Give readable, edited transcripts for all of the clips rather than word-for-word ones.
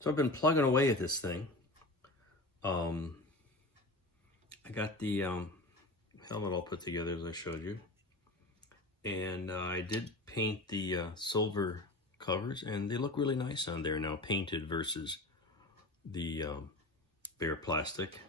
So I've been plugging away at this thing. I got the helmet all put together as I showed you. And I did paint the silver covers, and they look really nice on there now, painted versus the bare plastic.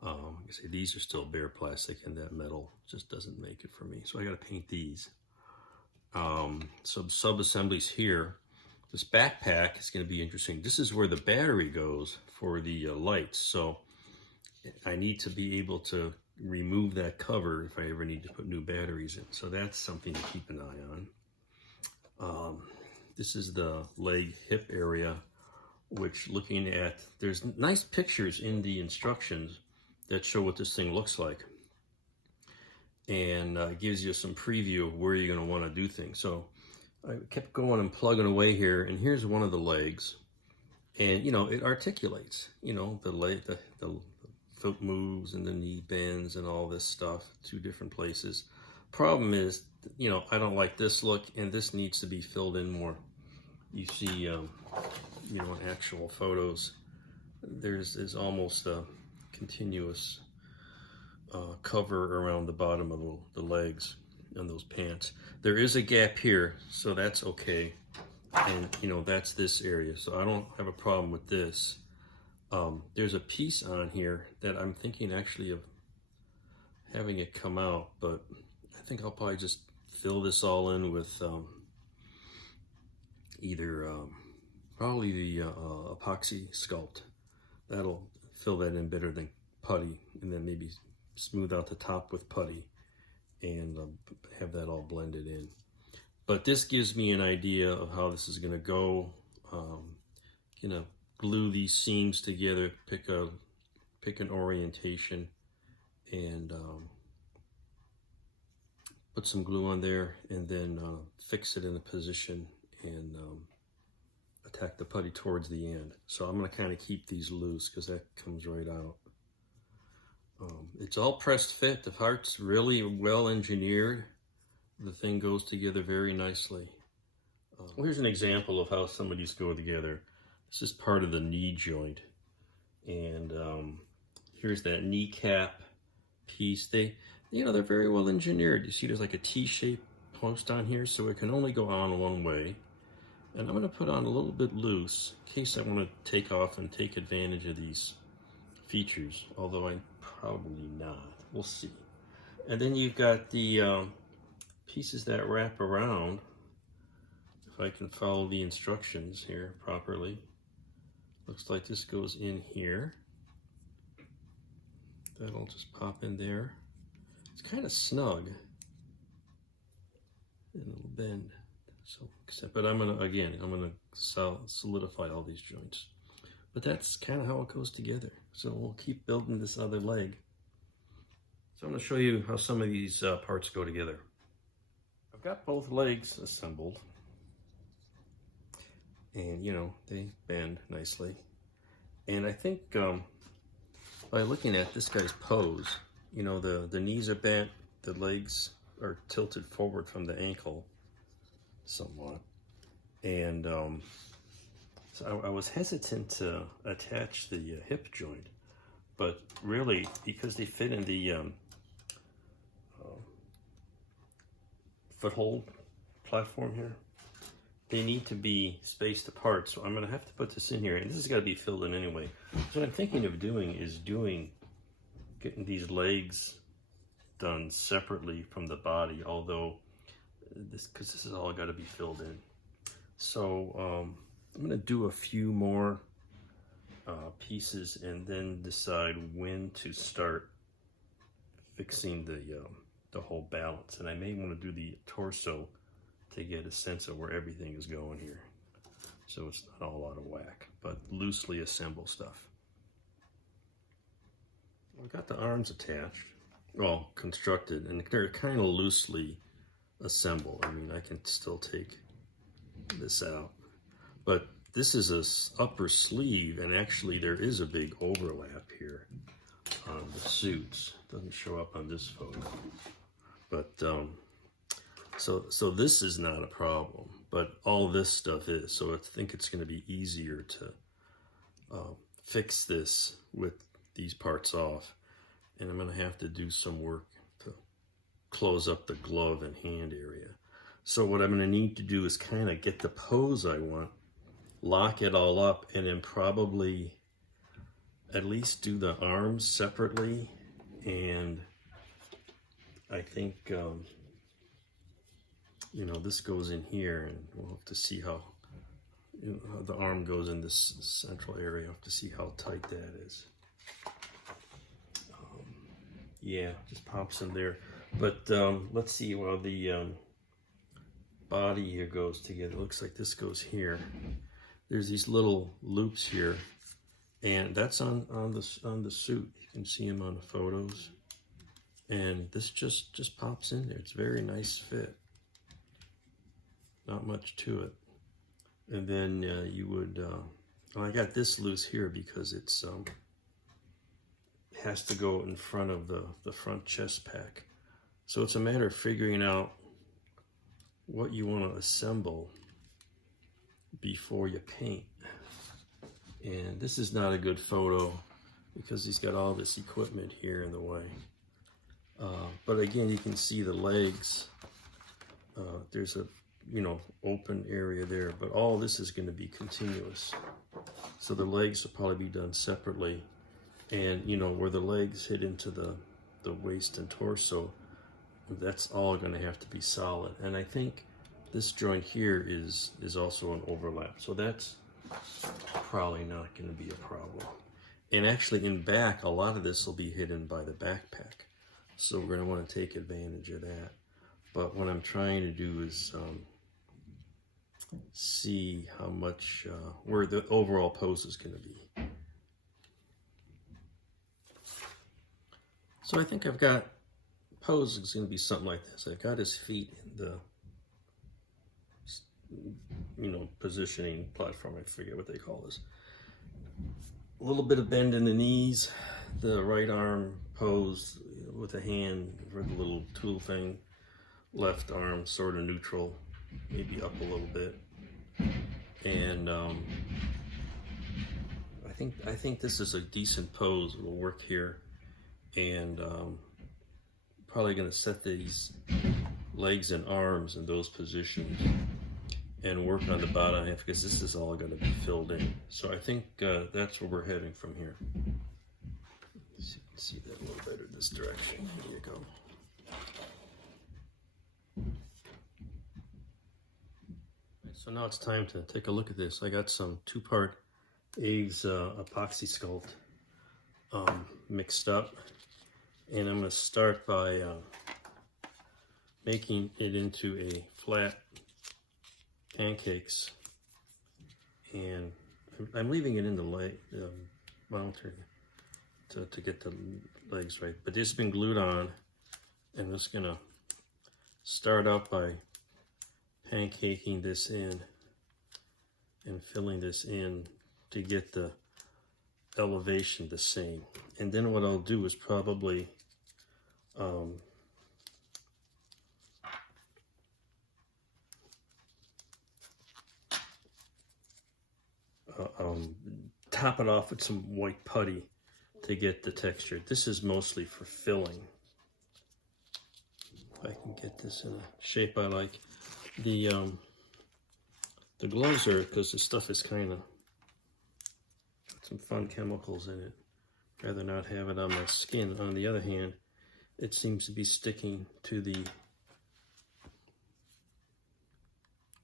Like I say, these are still bare plastic, and that metal just doesn't make it for me. So I got to paint these. Some sub-assemblies here. This backpack is going to be interesting. This is where the battery goes for the lights. So I need to be able to remove that cover if I ever need to put new batteries in. So that's something to keep an eye on. This is the leg hip area, which looking at, there's nice pictures in the instructions that show what this thing looks like. And gives you some preview of where you're going to want to do things. So I kept going and plugging away here, and here's one of the legs. And, you know, it articulates, you know, the leg, the foot moves and the knee bends and all this stuff, two different places. Problem is, you know, I don't like this look, and this needs to be filled in more. You see, you know, in actual photos, there's almost a continuous cover around the bottom of the legs and those pants. There is a gap here, so that's okay. And, you know, that's this area, so I don't have a problem with this. There's a piece on here that I'm thinking actually of having it come out, but I think I'll probably just fill this all in with either probably the Epoxy Sculpt. That'll fill that in better than putty, and then maybe smooth out the top with putty and have that all blended in. But this gives me an idea of how this is going to go. Gonna glue these seams together, pick an orientation, and put some glue on there, and then fix it in a position and attack the putty towards the end. So I'm going to kind of keep these loose because that comes right out. It's all pressed fit. The part's really well engineered. The thing goes together very nicely. Well, here's an example of how some of these go together. This is part of the knee joint, and here's that kneecap piece. They're very well engineered. You see, there's like a T-shaped post on here, so it can only go on one way. And I'm going to put on a little bit loose in case I want to take off and take advantage of these features, although I'm probably not. We'll see. And then you've got the pieces that wrap around. If I can follow the instructions here properly. Looks like this goes in here. That'll just pop in there. It's kind of snug. And it'll bend. So, but I'm gonna solidify all these joints. But that's kind of how it goes together. So we'll keep building this other leg. So I'm gonna show you how some of these parts go together. I've got both legs assembled. And, you know, they bend nicely. And I think by looking at this guy's pose, you know, the knees are bent, the legs are tilted forward from the ankle somewhat. And so I was hesitant to attach the hip joint, but really, because they fit in the foothold platform here, they need to be spaced apart. So I'm going to have to put this in here, and this has got to be filled in anyway. So what I'm thinking of doing is getting these legs done separately from the body, although because this is all got to be filled in. So I'm going to do a few more pieces and then decide when to start fixing the whole balance. And I may want to do the torso to get a sense of where everything is going here, so it's not all out of whack, but loosely assemble stuff. I've got the arms attached, well, constructed, and they're kind of loosely assembled. I mean, I can still take this out, but this is a upper sleeve, and actually there is a big overlap here on the suits. It doesn't show up on this photo, but so this is not a problem, but all this stuff is. So I think it's going to be easier to fix this with these parts off, and I'm going to have to do some work to close up the glove and hand area. So what I'm going to need to do is kind of get the pose I want, lock it all up, and then probably at least do the arms separately. And I think you know, this goes in here, and we'll have to see how, you know, how the arm goes in this central area. I'll have to see how tight that is. Yeah, just pops in there. But let's see how the body here goes together. It looks like this goes here. There's these little loops here, and that's on the suit. You can see them on the photos, and this just pops in there. It's a very nice fit. Not much to it. And then you would, well, I got this loose here because it's has to go in front of the front chest pack. So it's a matter of figuring out what you want to assemble before you paint. And this is not a good photo because he's got all this equipment here in the way. But again, you can see the legs. There's a, you know, open area there, but all this is going to be continuous. So the legs will probably be done separately. And, you know, where the legs hit into the waist and torso, that's all going to have to be solid. And I think this joint here is also an overlap. So that's probably not going to be a problem. And actually in back, a lot of this will be hidden by the backpack. So we're going to want to take advantage of that. But what I'm trying to do is see how much, where the overall pose is going to be. So I think I've got, pose is going to be something like this. I've got his feet in the, you know, positioning platform. I forget what they call this. A little bit of bend in the knees, the right arm pose with a hand for the little tool thing, left arm sort of neutral, maybe up a little bit. And I think this is a decent pose. It will work here. And probably going to set these legs and arms in those positions and work on the bottom half because this is all going to be filled in. So I think that's where we're heading from here. Let's see, you can see that a little better this direction. Here you go. So now it's time to take a look at this. I got some two-part Aves Apoxie Sculpt mixed up. And I'm going to start by making it into a flat pancakes. And I'm leaving it in the mounter to get the legs right. But this has been glued on. And I'm just going to start out by pancaking this in and filling this in to get the elevation the same. And then what I'll do is probably top it off with some white putty to get the texture. This is mostly for filling. If I can get this in a shape I like. The gloves are, because the stuff is kind of got some fun chemicals in it. Rather not have it on my skin. On the other hand, it seems to be sticking to the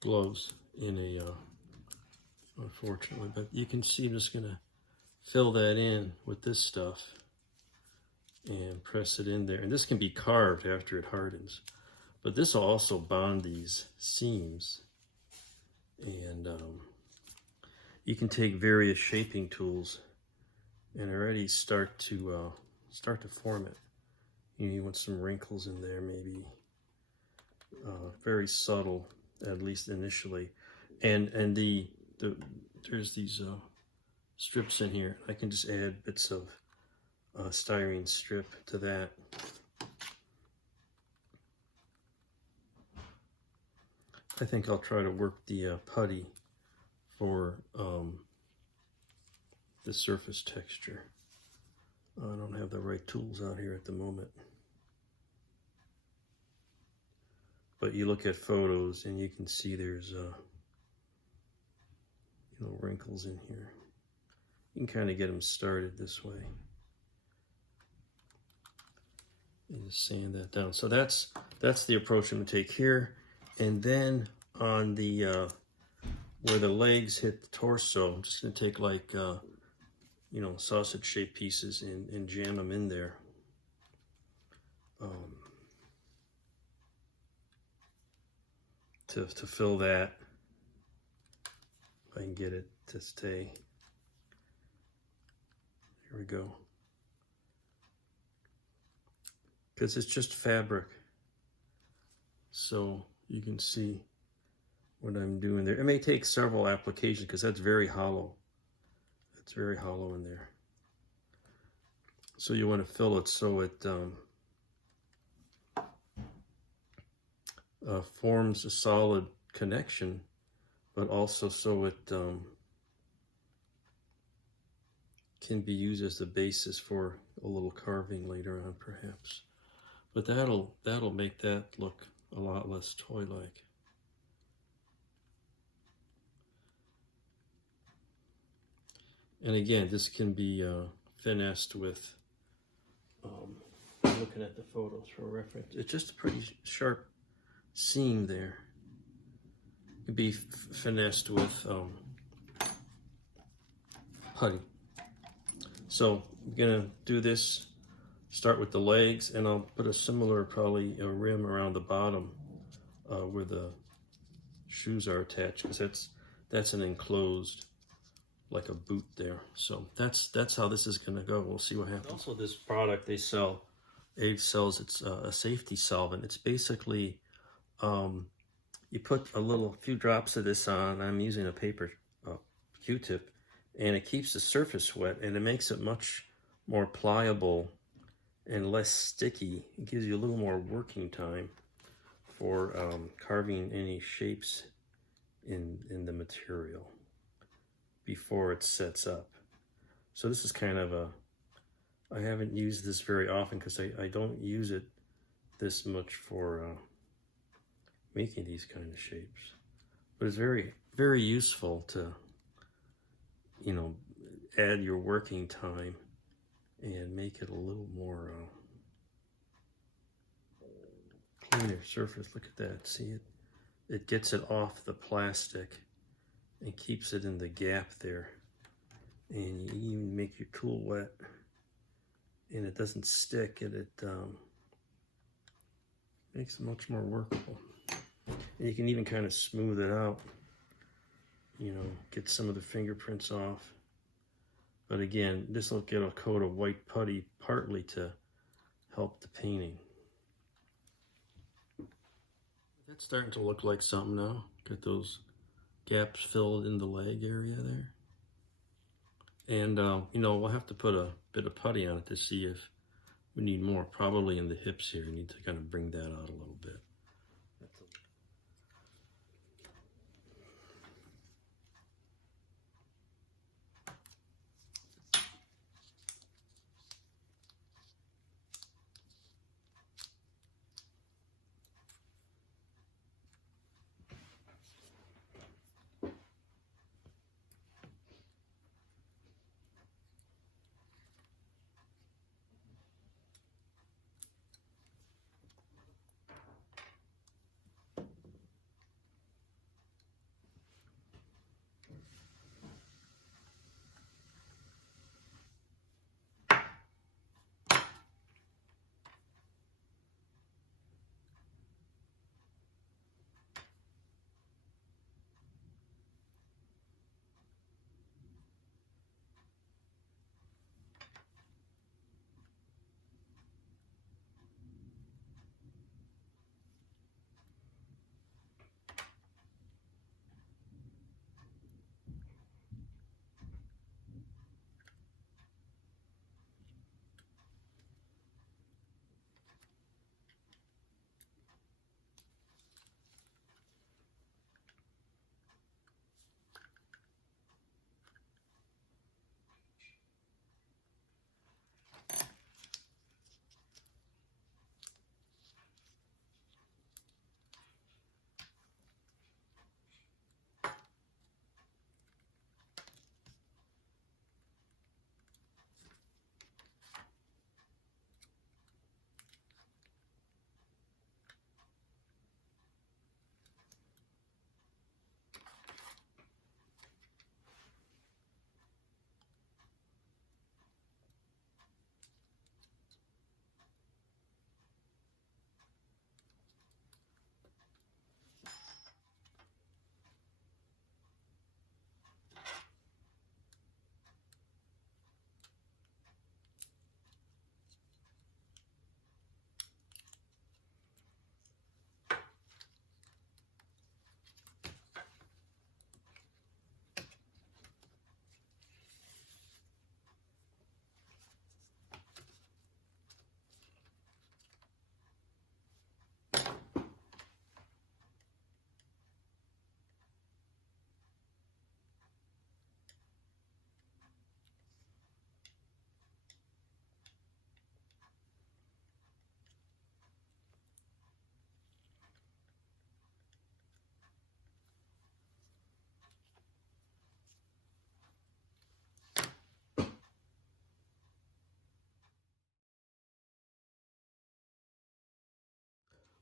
gloves in a, unfortunately, but you can see I'm just gonna fill that in with this stuff and press it in there. And this can be carved after it hardens, but this will also bond these seams. And you can take various shaping tools and already start to form it. You want some wrinkles in there, maybe very subtle, at least initially. And there's these strips in here. I can just add bits of styrene strip to that. I think I'll try to work the putty for the surface texture. I don't have the right tools out here at the moment. But you look at photos and you can see there's wrinkles in here. You can kind of get them started this way. And just sand that down. So that's the approach I'm going to take here. And then on the where the legs hit the torso, I'm just going to take like sausage shaped pieces and jam them in there. To fill that, if I can get it to stay. Here we go. Because it's just fabric, so you can see what I'm doing there. It may take several applications because that's very hollow. It's very hollow in there. So you want to fill it so it forms a solid connection, but also so it can be used as the basis for a little carving later on, perhaps. But that'll make that look a lot less toy-like. And again, this can be finessed with, looking at the photos for reference. It's just a pretty sharp seam there. It can be finessed with putty. So I'm gonna do this, start with the legs, and I'll put a similar, probably a rim around the bottom where the shoes are attached, because that's an enclosed, like a boot there. So that's how this is gonna go. We'll see what happens. Also, this product they sell, Aves sells, it's a safety solvent. It's basically you put a few drops of this on. I'm using a paper Q-tip, and it keeps the surface wet, and it makes it much more pliable and less sticky. It gives you a little more working time for carving any shapes in the material before it sets up. So this is kind of I haven't used this very often because I don't use it this much for making these kind of shapes. But it's very, very useful to, add your working time and make it a little more cleaner surface. Look at that. See it? It gets it off the plastic and keeps it in the gap there. And you even make your tool wet, and it doesn't stick, and it makes it much more workable. And you can even kind of smooth it out, get some of the fingerprints off. But again, this will get a coat of white putty partly to help the painting. That's starting to look like something now. Got those gaps filled in the leg area there. And, we'll have to put a bit of putty on it to see if we need more. Probably in the hips here. We need to kind of bring that out a little bit.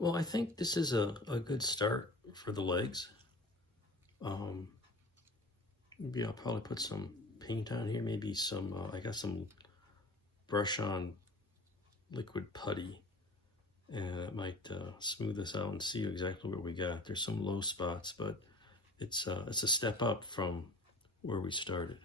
Well, I think this is a good start for the legs. Maybe I'll probably put some paint on here, maybe some, I got some brush on liquid putty, and it might smooth this out and see exactly what we got. There's some low spots, but it's a step up from where we started.